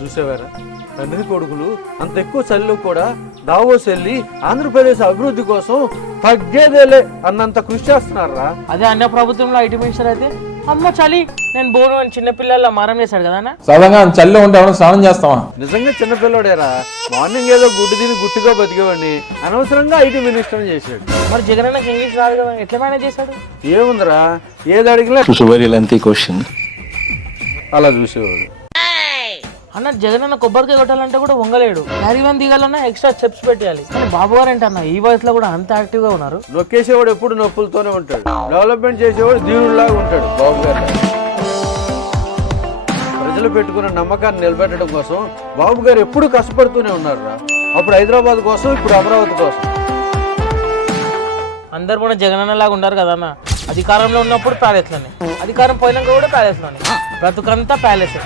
చూసేవారా తండ్రి కొడుకులు అంత ఎక్కువ చలిలో కూడా దావోస్ వెళ్ళి ఆంధ్రప్రదేశ్ అభివృద్ధి కోసం తగ్గేదేలే అన్నంత కృషి చేస్తున్నారా. అదే అన్న ప్రభుత్వంలో ఐటీ మినిస్టర్ అయితే అమ్మ చలి నేను బోను అని చిన్నపిల్లల మారం చేశాడు కదా అన్న. సడన్గా చలిలో ఉంటే ఎవరైనా స్నానం చేస్తావా? నిజంగా చిన్నపిల్లడేరా. మార్నింగ్ ఏదో గుడ్డు తిని గుట్టుగా బతికేవాడిని అనవసరంగా ఐటీ మినిస్టర్ చేశాడు. మరి జగన్ అన్నకి ఇంగ్లీష్ రాదు కదా, ఎట్లా మేనేజ్ చేశాడు? ఏముందిరా ఏది అడిగినా వెరీ లెంతీ క్వశ్చన్. అలా చూసేవాడు. అన్న జగన్ అన్న కొబ్బరికాయ కొట్టాలంటే కూడా వంగలేడు. క్యారీవన్ దిగాలన్నా ఎక్స్ట్రా స్టెప్స్ పెట్టాలి. కానీ బాబు గారు ఏంటి అన్న ఈ వయసులో కూడా అంత యాక్టివ్ గా ఉన్నారు. నొక్కేసేవాడు ఎప్పుడు నొప్పులతోనే ఉంటాడు, డెవలప్మెంట్ చేసేవాడు దీవుడిలాగా ఉంటాడు బాబు గారు. ప్రజలు పెట్టుకున్న నమ్మకాన్ని నిలబెట్టడం కోసం బాబు గారు ఎప్పుడు కష్టపడుతూనే ఉన్నారు రా. అప్పుడు హైదరాబాద్ కోసం, ఇప్పుడు అమరావతి కోసం. అందరు కూడా జగన్ అన్న లాగా ఉన్నారు కదా అన్న. అధికారంలో ఉన్నప్పుడు ప్యాలెస్ లోనే, అధికారం పోయినాక కూడా ప్యాలెస్ లోనే, బ్రతుకంతా ప్యాలెస్.